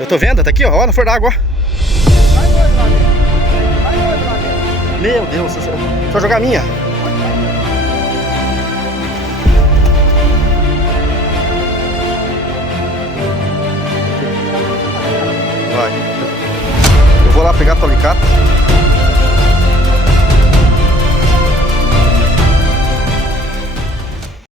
Eu tô vendo, tá aqui, ó, na flor d'água, ó. Vai dois lá dentro. Vai dois lá dentro. Meu Deus, deixa eu jogar a minha. Vai. Eu vou lá pegar a alicate.